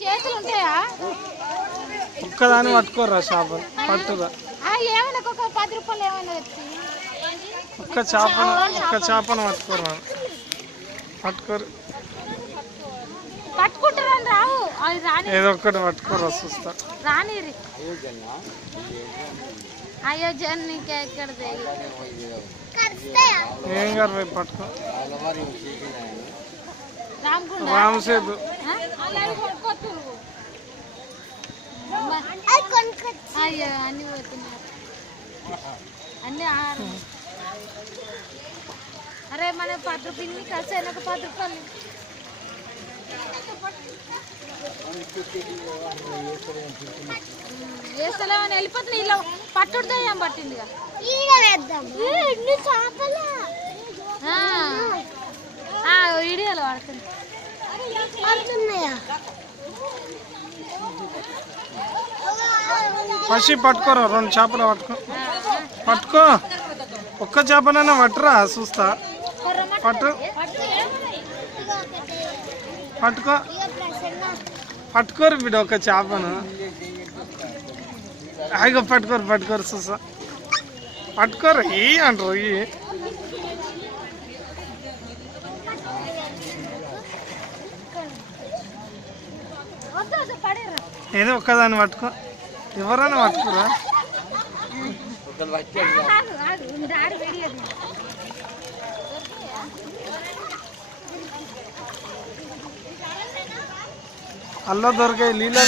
చేతులు ఉంటాయా? ఒక్కదాన్ని పట్టుకోరా చేపలు పట్టుగా. ఏమైనా ఒక 10 రూపాయలు ఏమైనా ఒక్క చేపను పట్టుకోరా. పట్టుకోరు పట్టుకుంటారని రావు. ఏదో ఒక్కటి పట్టుకోరా చూస్తా. రానిరి అయోధ్యానికి ఎక్కడ ఏం గారు పట్టుకో. రామగుండ రామసేతు అయ్యో అన్ని పోతున్నారు అన్ని. అరే మన 10 రూపాయలు కలిసి అయినా 10 రూపాయలు వేస్తలేమని వెళ్ళిపోతుంది. ఇలా పట్టుడుతో ఏం పట్టింది వీడియోలో పడుతుంది. పసి పట్టుకోరా. 2 చేపలు పట్టుకో. ఒక్క చేపనైనా పట్టురా చూస్తా. పట్టుకోరు బిడ్డ ఒక చేపను. హాయిగా పట్టుకోరు చూసా. పట్టుకోరు ఈ అంటారు. ఏదో ఒక్కదాన్ని పట్టుకో. ఎవరైనా పట్టుకోరా. అల్లో దొరికాయి నీళ్ళ.